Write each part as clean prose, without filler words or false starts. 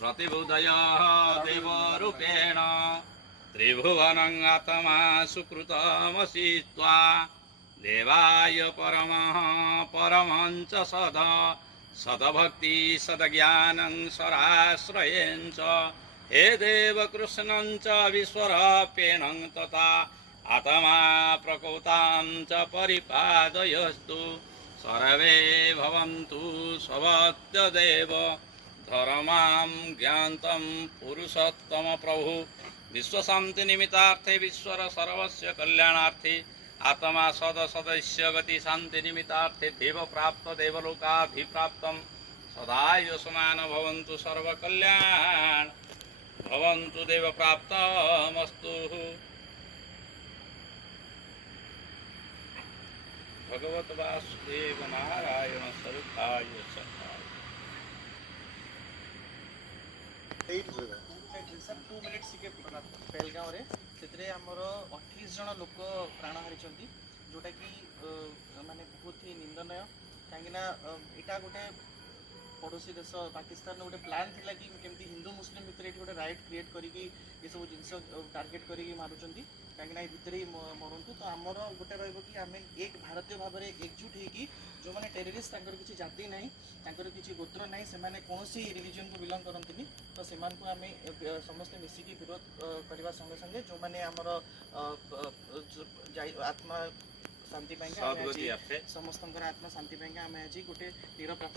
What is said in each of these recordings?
प्रतिबुधय देवरूपेण त्रिभुवनं आत्मा सुकृतमसि त्वा देवाय परमं च सदभक्ति सद्ज्ञानं स्वराश्रयेण च हे देव कृष्णं च विश्वरूपेणं तथा आत्मा प्रकोतां च परिपादयस्तु सर्वे भवन्तु स्वभक्तदेव धर्मां ज्ञातं पुरुषोत्तम प्रभु विश्वशान्ति निमित्तार्थे विश्वर सर्वस्य कल्याणार्थे आत्मा सदस्य गति शांति निमित्तार्थे देव प्राप्त देवलोकाभिप्राप्तं सदाय समान भवन्तु सर्व कल्याण भवन्तु देव प्राप्तमस्तु। भगवत वासुदेव नारायण स्वरूपाय सर 2 मिनिट्स के पहलगाँव रे से आमर 28 जन लोक प्राण हारी जोटा कि माने बहुत ही निंदनीय कहीं यहाँ गोटे पड़ोसी देश पाकिस्तान गोटे प्लान थिला कि केमती हिंदू मुस्लिम भितर गोटे राइट क्रिएट करिकी ये सब जिनस टार्गेट करिकी मारुचंती कहीं भितर ही मरतु तो आमर गोटे रही आम एक भारतीय भाव में एकजुट होगी जो मैंने टेररिस्ट किसी जाति ना किसी गोत्र ना से कौन रिलीजन को बिलंग करती तो से आम समस्ते मिसिकी विरोध करने संगे संगे जो मैंने आमर आत्मा शांति समस्त आत्मा शांति आम आज गोटे निरपराध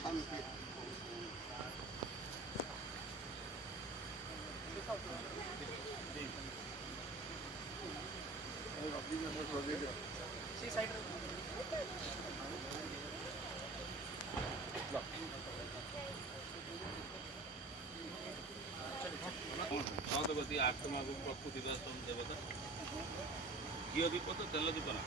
शांति गति आत्मा को प्रकृति देवता घी दीप तो तेल दीप ना